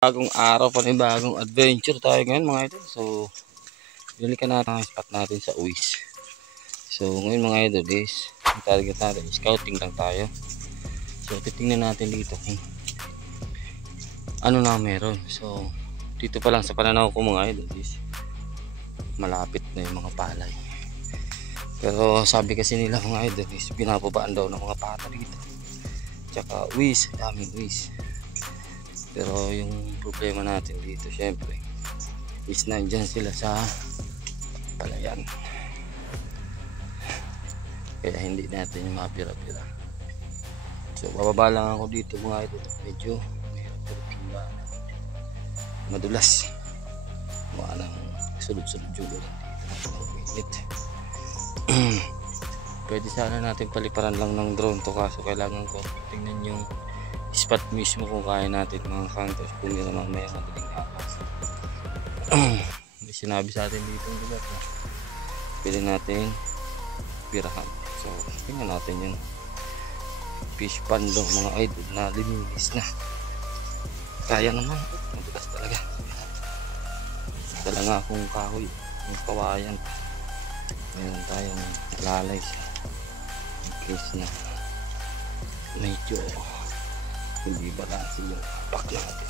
Bagong araw, panibagong adventure tayo ngayon mga idol. So, balikan natin ang spot natin sa Uis. So, ngayon mga idol is, ang target natin, scouting lang tayo. So, titingnan natin dito kung ano na meron. So, dito pa lang sa pananaw ko mga idol is, malapit na yung mga palay. Pero sabi kasi nila mga idol is, binababaan daw ng mga pata dito. Tsaka Uis, daming Uis. Pero yung problema natin dito syempre is nandyan sila sa palayan, kaya hindi natin yung mapira-pira. So bababa lang ako dito mga idol, medyo madulas, walang sulod-sulod yung ulan dito. Pwede sana natin paliparan lang ng drone to, kaso kailangan ko tingnan yung spot mismo kung kaya natin mga counters kung yun naman may madaling akas. May sinabi sa atin dito yung lugar na pwede natin pirahan. So tingnan natin yung fish pond mga idol na liminis na kaya naman. Madulas talaga, dala nga akong kahoy, yung kawayan, meron tayong lalay in case na medyo hindi balansin yung pack natin.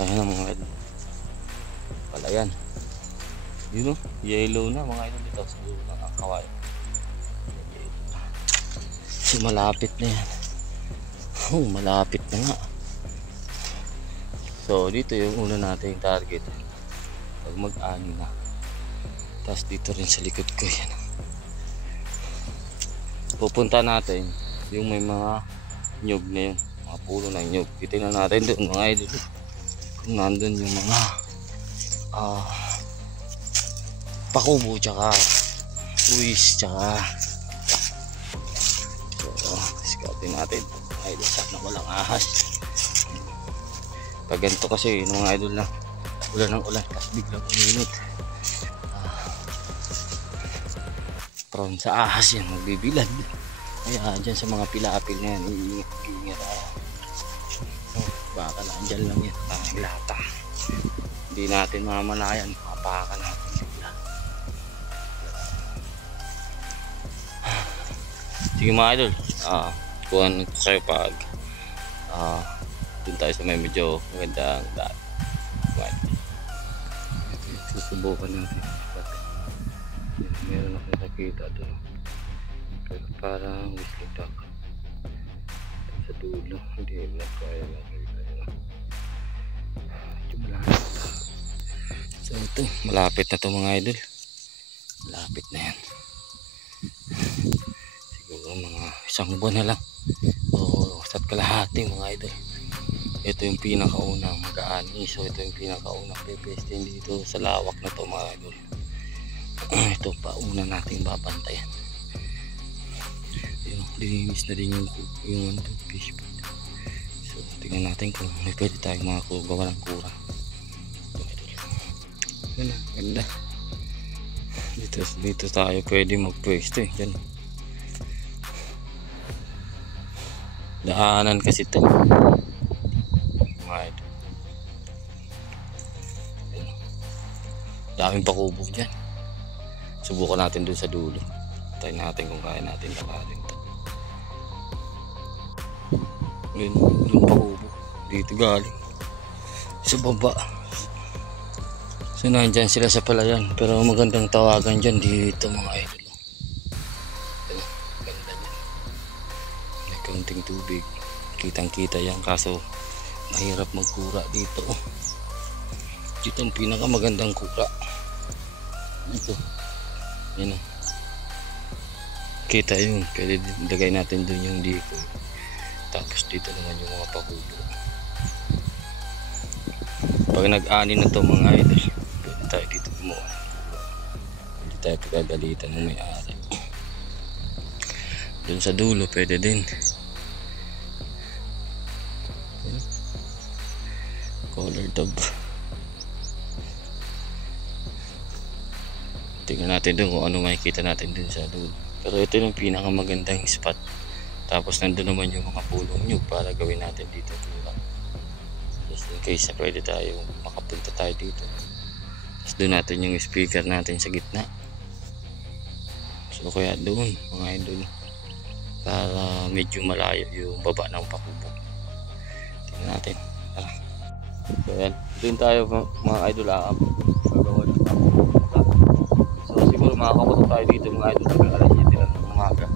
Ayan na mga idol, palayan yun o, yellow na mga idol dito sa dulo ng kaway. So malapit na yan, malapit na nga. So dito yung una natin target pag mag-ani na. Tapos dito rin sa likod ko yan, pupunta natin yung may mga nyug na yun, mga pulo ng nyug. Titignan natin doon mga idol kung nandun yung mga pakubo tsaka Uis tsaka. So scouting natin mga idol, sana walang ahas. Pag ganito kasi yung mga idol na ulan ng ulan tapos biglang uminit, prone sa ahas yan, magbibilad. Kaya dyan sa mga pila-apil na yan, iingat baka na dyan lang yan, lata. Hindi natin mamalayan, mapaka natin sila. Sige mga idol, kuhan ko kayo pag dun tayo sa may medyo magandang daan. Susubukan natin. Meron akong nakita doon, pero parang whistling duck sa dulo, hindi na kaya nakita yun. So ito, malapit na to mga idol, malapit na yan. Siguro mga isang buwan na lang o isa't kalahati mga idol. Ito yung pinakaunang mag-aani. So ito yung pinakaunang pepestin dito sa lawak na to mga idol. Ito pa una nating babantayan. Lininis na din yung fish pond. So tingnan natin kung may pwede tayong gawa ng kura. Yan, ganda. Dito tayo pwede magpwesto eh. Yan. Daanan kasi ito. Daming pakubo dyan. Subukan natin dun sa dulo. Tayo natin kung kaya natin lakarin ito. Yun, dun pakubo. Dito galing sa baba. So nandyan sila sa palayan, pero magandang tawagan dyan dito mga idol. Ganda dyan, may kaunting tubig, kitang kita yan, kaso mahirap magkura dito. Dito ang pinakamagandang kura ito. Yan o, kita yun, pwede lagay natin dun yung dito. Tapos dito naman yung mga pakubo. Pag nag-ani na to mga idol, pwede tayo dito gumawa. Hindi tayo pagagalitan ng may-ari. Dun sa dulo pwede din. Color dog. Tingnan natin dun kung ano makikita natin dun sa dulo. Pero ito yung pinakamagandang spot Tapos nandun naman yung mga pulong nyug para gawin natin dito tulak. Just in case na pwede tayo makapunta tayo dito. Tapos doon natin yung speaker natin sa gitna. So kaya doon mga idol, para medyo malayo yung baba ng pakubo. Tingnan natin. Tara. So yan, doon tayo mga idol gagawa ng pakubo. So siguro makakapunta tayo dito mga idol hanggang alas 7 lang ng umaga.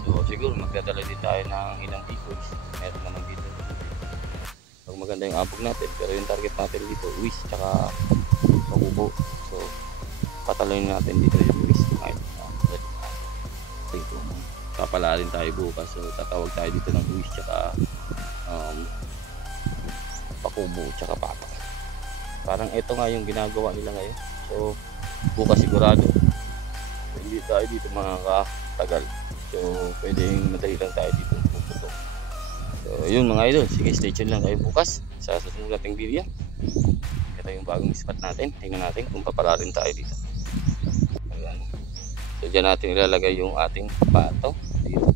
So siguro magdadala din tayo ng ilang decoys. Meron naman dito. Pag maganda yung abog natin, pero yung target natin dito uwis tsaka pakubo. So pataloy natin dito yung uwis. Papala rin tayo bukas, so tatawag tayo dito ng uwis tsaka pakubo tsaka papa. Parang ito nga yung ginagawa nila ngayon. So bukas sigurado hindi tayo dito makakatagal. So pwedeng madali lang tayo dito puputok. So yun mga idol, sige stay tuned lang kayo bukas sa susunod nating video. Ito yung bagong spot natin, tingnan natin kung papala rin tayo dito. Ayan. So dyan natin ilalagay yung ating pato dito.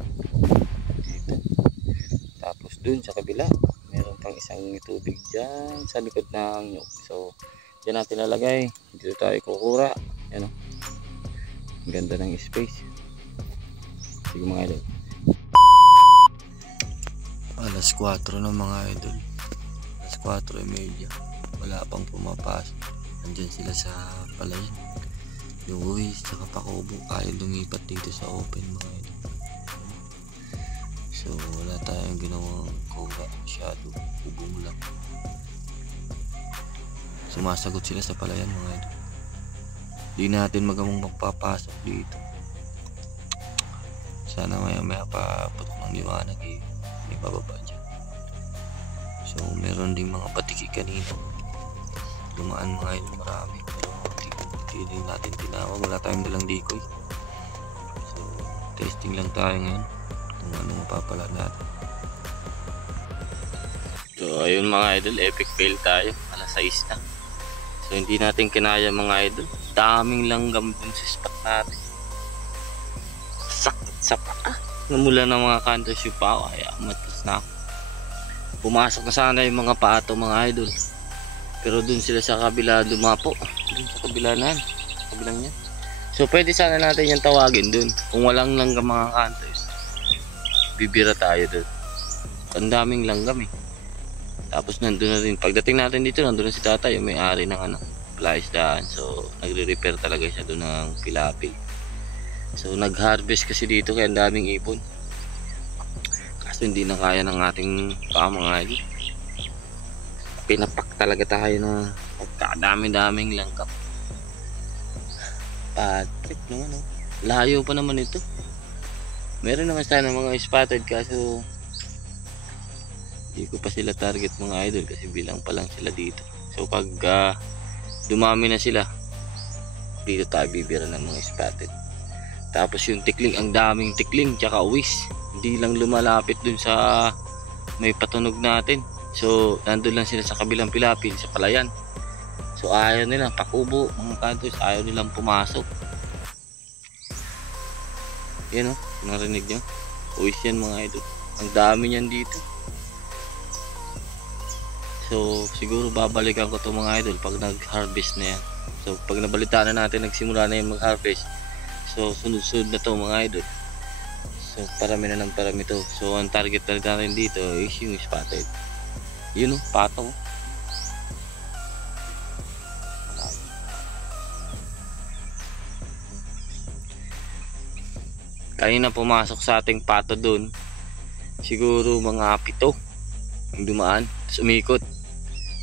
Tapos dun sa kabila meron pang isang tubig dyan sa likod ng nyug. So dyan natin ilalagay, dito tayo kukura. Yan o, ang ganda ng space. Sige mga idol, alas 4 na mga idol, alas 4:30, wala pang pumapasok. Andyan sila sa palayan, yung uwis tsaka pakubo kaya lumipat dito sa open mga idol. So wala tayong ginawang kuha masyado, ubong lang. Sumasagot sila sa palayan mga idol. Di natin magamang magpapasok dito. Sana maya paputok ng liwanag may bababa dyan. So meron ding mga batiki kanina, lumaan mga idol, marami, pero hindi din natin tinawag, wala tayong dalang decoy. So testing lang tayo ngayon kung ano mapapala natin. So ayun mga idol, epic fail tayo, alas 6 na. So hindi natin kinaya mga idol, daming langgam dun sa spot natin. Sakit sa paa, namula ng mga counters yung paa, kaya matas na ako. Pumasok na sana yung mga pato mga idol, pero dun sila sa kabila dumapo, dun sa kabila na yan, kabilang yan. So pwede sana natin yung tawagin dun, kung walang langgam mga counters, bibira tayo dun. Ang daming langgam eh. Tapos nandun na rin, pagdating natin dito, nandun na si tatay, yung may-ari ng palaisdaan. So nagre-repair talaga siya dun ng pilapil. So nag-harvest kasi dito kaya ang daming ipon. Kaso hindi na kaya ng ating mga idol. Pinapak talaga tayo na pagkadami-daming langkap. Patrick naman oh. Layo pa naman ito. Meron naman sana mga spotted kaso hindi ko pa sila target mga idol kasi bilang pa lang sila dito. So pag dumami na sila, dito tayo bibira ng mga spotted. Tapos yung tikling, ang daming tikling tsaka uwis, hindi lang lumalapit dun sa may patunog natin. So nandun lang sila sa kabilang pilapil sa palayan. So ayaw nila, pakubo mga kantos, ayaw nilang pumasok. Yan o, narinig nyo, uwis yan mga idol, ang dami nyan dito. So siguro babalikan ko to mga idol pag nag-harvest na yan. So pag nabalitaan na natin nagsimula na yung mag-harvest, so sunod-sunod na to mga idol. So parami na ng parami to. So ang target na natin dito is yung spotted. Yun o, pato. Kanina pumasok sa ating pato dun, siguro mga 7 ang dumaan, tapos umikot.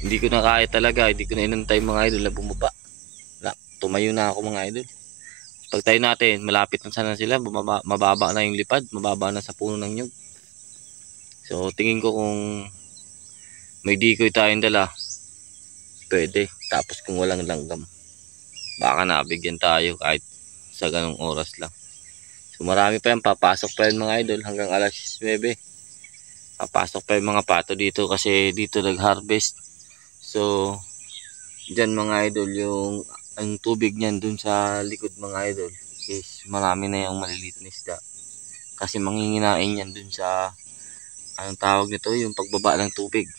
Hindi ko na kaya talaga, hindi ko na inantay mga idol na bumaba. Tumayo na ako mga idol. Pag tayo natin, malapit na sana sila, mababa na yung lipad, mababa na sa puno ng nyug. So tingin ko kung may decoy tayong dala, pwede. Tapos kung walang langgam, baka nabigyan tayo kahit sa ganong oras lang. So marami pa yan, papasok pa yan mga idol hanggang alas 9. Papasok pa yung mga pato dito kasi dito nag-harvest. So dyan mga idol, yung ang tubig niyan dun sa likod mga idol is marami na yung maliliit na isda. Kasi manginginain yan dun sa, anong tawag nito, yung pagbaba ng tubig.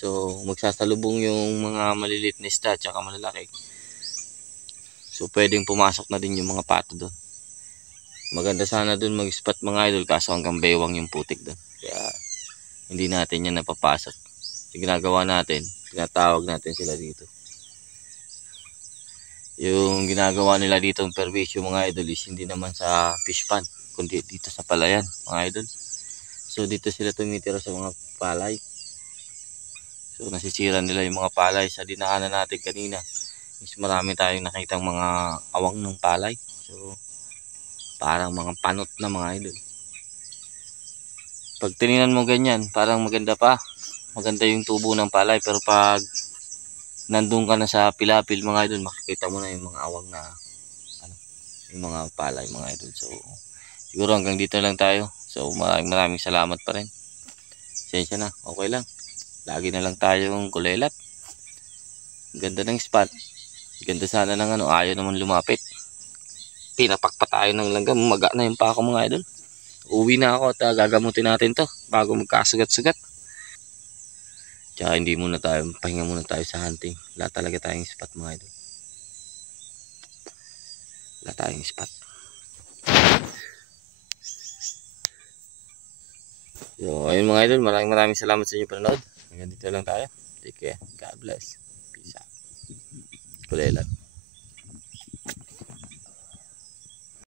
So magsasalubong yung mga maliliit na isda at saka malalaki. So pwedeng pumasok na din yung mga pato doon. Maganda sana doon mag-spot mga idol, kaso hanggang baywang yung putik doon. Kaya hindi natin yan napapasok. So ginagawa natin, tinatawag natin sila dito. Yung ginagawa nila dito ng perwisyo mga idol is hindi naman sa fish pond, kundi dito sa palayan mga idol. So dito sila tumitira sa mga palay. So nasisira nila yung mga palay. Sa dinaanan natin kanina is marami tayong nakitang mga awang ng palay. So parang mga panot na mga idol. Pag tinignan mo ganyan, parang maganda pa. Maganda yung tubo ng palay. Pero pag nandun ka na sa pilapil mga idol, makikita mo na yung mga awang na ano, yung mga palay mga idol. So siguro hanggang dito lang tayo. So maraming salamat pa rin. Sensya na, okay lang. Lagi na lang tayong kulelat. Ganda ng spot. Ganda sana ng ano, ayaw naman lumapit. Pinapak pa tayo ng langgam, maga na yung pako mga idol. Uwi na ako at gagamutin natin to bago magkasugat-sugat. Tsaka hindi muna tayo, pahinga muna tayo sa hunting. Wala talaga tayong spot mga idol. Wala tayong spot. So ayun mga idol, maraming salamat sa inyo panonood. Hanggang dito lang tayo. Take care. God bless. Peace out. Kulelat.